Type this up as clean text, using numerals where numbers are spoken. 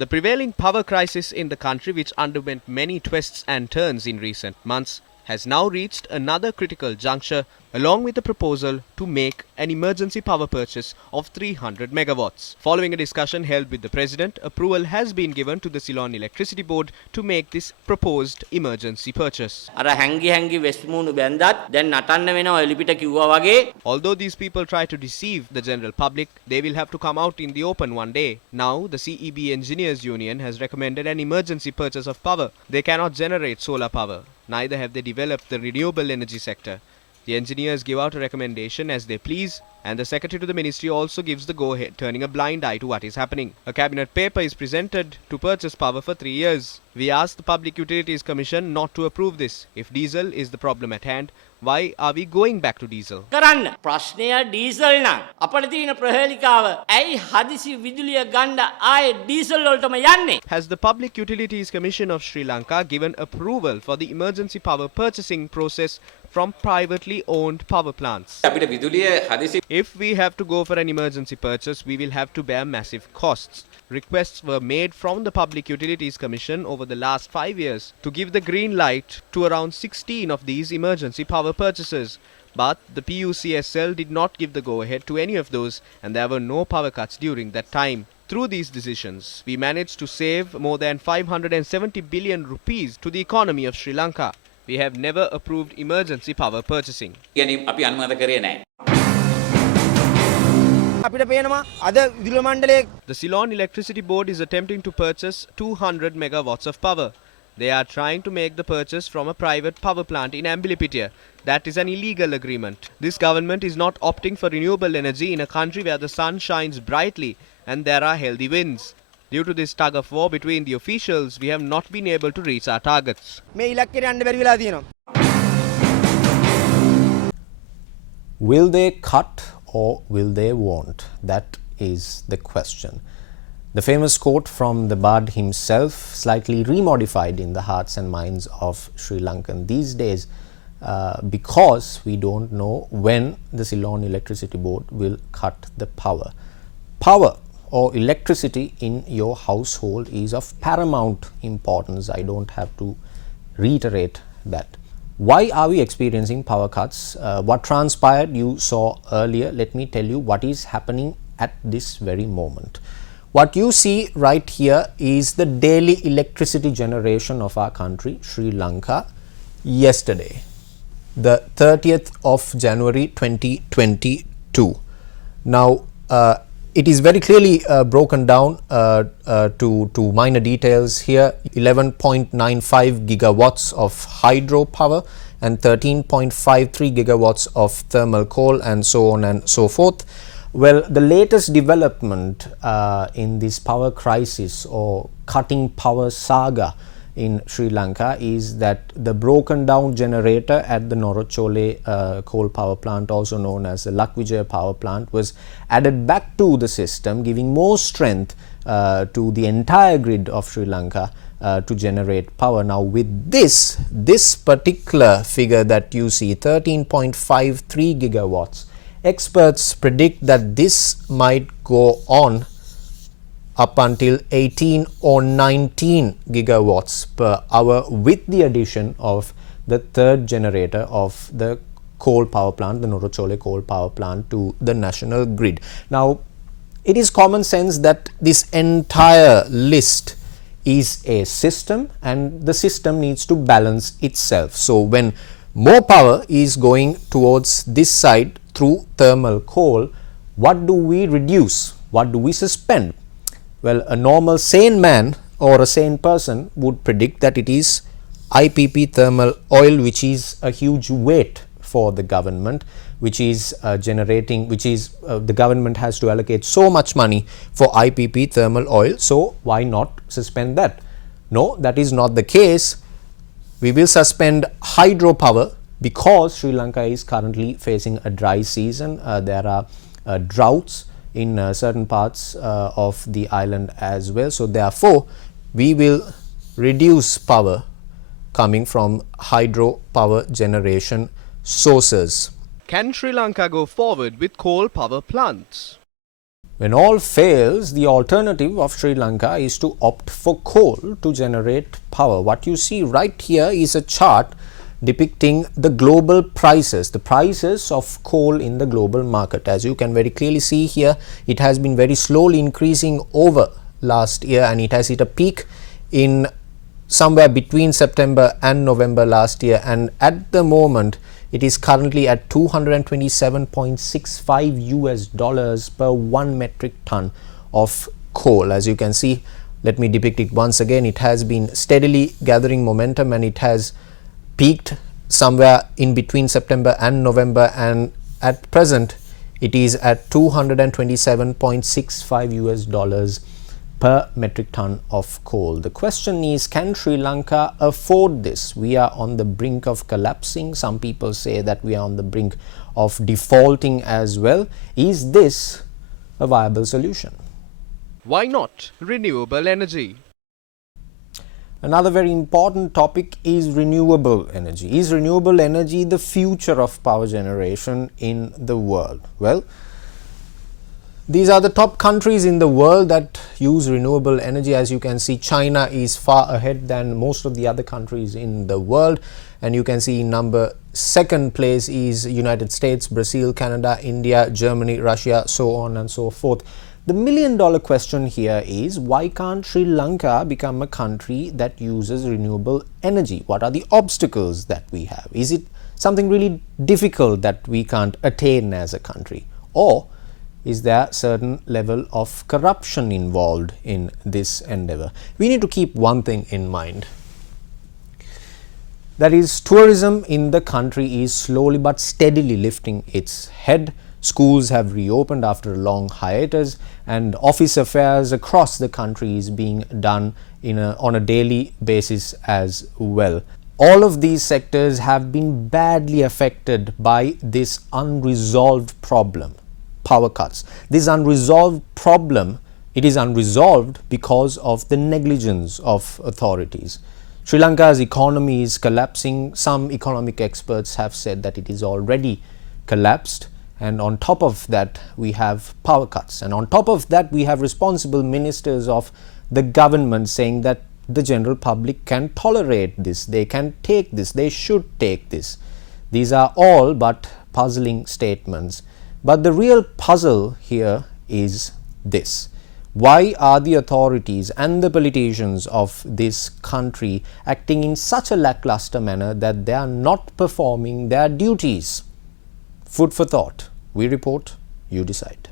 The prevailing power crisis in the country, which underwent many twists and turns in recent months, has now reached another critical juncture, along with a proposal to make an emergency power purchase of 300 megawatts. Following a discussion held with the President, approval has been given to the Ceylon Electricity Board to make this proposed emergency purchase. Although these people try to deceive the general public, they will have to come out in the open one day. Now, the CEB Engineers Union has recommended an emergency purchase of power. They cannot generate solar power. Neither have they developed the renewable energy sector. The engineers give out a recommendation as they please, and the Secretary to the Ministry also gives the go-ahead, turning a blind eye to what is happening. A cabinet paper is presented to purchase power for 3 years. We asked the Public Utilities Commission not to approve this. If diesel is the problem at hand, why are we going back to diesel? කරන්න ප්‍රශ්නය diesel නම් අපිට තියෙන ප්‍රහේලිකාව ඇයි හදිසි විදුලිය ගන්න ආයේ ඩීසල් වලටම යන්නේ? Has the Public Utilities Commission of Sri Lanka given approval for the emergency power purchasing process from privately owned power plants? If we have to go for an emergency purchase, we will have to bear massive costs. Requests were made from the Public Utilities Commission over the last 5 years to give the green light to around 16 of these emergency power purchases. But the PUCSL did not give the go-ahead to any of those, and there were no power cuts during that time. Through these decisions, we managed to save more than 570 billion rupees to the economy of Sri Lanka. We have never approved emergency power purchasing. The Ceylon Electricity Board is attempting to purchase 200 megawatts of power. They are trying to make the purchase from a private power plant in Ambilipitia. That is an illegal agreement. This government is not opting for renewable energy in a country where the sun shines brightly and there are healthy winds. Due to this tug of war between the officials, we have not been able to reach our targets. Will they cut or will they won't? That is the question. The famous quote from the Bard himself, slightly remodified in the hearts and minds of Sri Lankan these days, because we don't know when the Ceylon Electricity Board will cut the power. Power or electricity in your household is of paramount importance. I don't have to reiterate that. Why are we experiencing power cuts? What transpired you saw earlier. Let me tell you what is happening at this very moment. What you see right here is the daily electricity generation of our country, Sri Lanka, yesterday, the 30th of January 2022. Now, it is very clearly broken down to minor details here. 11.95 gigawatts of hydropower and 13.53 gigawatts of thermal coal, and so on and so forth. Well, the latest development in this power crisis or cutting power saga in Sri Lanka is that the broken down generator at the Norochole coal power plant, also known as the Lakvijaya power plant, was added back to the system, giving more strength to the entire grid of Sri Lanka to generate power. Now, with this particular figure that you see, 13.53 gigawatts, experts predict that this might go on up until 18 or 19 gigawatts per hour with the addition of the third generator of the coal power plant, the Norochole coal power plant, to the national grid. Now, it is common sense that this entire list is a system and the system needs to balance itself. So, when more power is going towards this side through thermal coal, what do we reduce? What do we suspend? Well, a normal sane man or a sane person would predict that it is IPP thermal oil, which is a huge weight for the government, which is the government has to allocate so much money for IPP thermal oil. So why not suspend that? No, that is not the case. We will suspend hydropower because Sri Lanka is currently facing a dry season. There are droughts in certain parts of the island as well. So therefore, we will reduce power coming from hydropower generation sources. Can Sri Lanka go forward with coal power plants? When all fails, the alternative of Sri Lanka is to opt for coal to generate power. What you see right here is a chart depicting the global prices, the prices of coal in the global market. As you can very clearly see here, it has been very slowly increasing over last year, and it has hit a peak in somewhere between September and November last year, and at the moment it is currently at $227.65 per 1 metric ton of coal. As you can see, let me depict it once again. It has been steadily gathering momentum, and it has peaked somewhere in between September and November, and at present it is at $227.65 per metric ton of coal. The question is, can Sri Lanka afford this? We are on the brink of collapsing. Some people say that we are on the brink of defaulting as well. Is this a viable solution? Why not renewable energy? Another very important topic is renewable energy. Is renewable energy the future of power generation in the world? Well, these are the top countries in the world that use renewable energy. As you can see, China is far ahead than most of the other countries in the world, and you can see in number second place is United States, Brazil, Canada, India, Germany, Russia, so on and so forth. The million-dollar question here is, why can't Sri Lanka become a country that uses renewable energy? What are the obstacles that we have? Is it something really difficult that we can't attain as a country? Or is there a certain level of corruption involved in this endeavor? We need to keep one thing in mind. That is, tourism in the country is slowly but steadily lifting its head. Schools have reopened after a long hiatus, and office affairs across the country is being done on a daily basis as well. All of these sectors have been badly affected by this unresolved problem, power cuts. This unresolved problem, it is unresolved because of the negligence of authorities. Sri Lanka's economy is collapsing. Some economic experts have said that it is already collapsed, and on top of that we have power cuts, and on top of that we have responsible ministers of the government saying that the general public can tolerate this, they can take this, they should take this. These are all but puzzling statements. But the real puzzle here is this: why are the authorities and the politicians of this country acting in such a lackluster manner that they are not performing their duties? Food for thought. We report, you decide.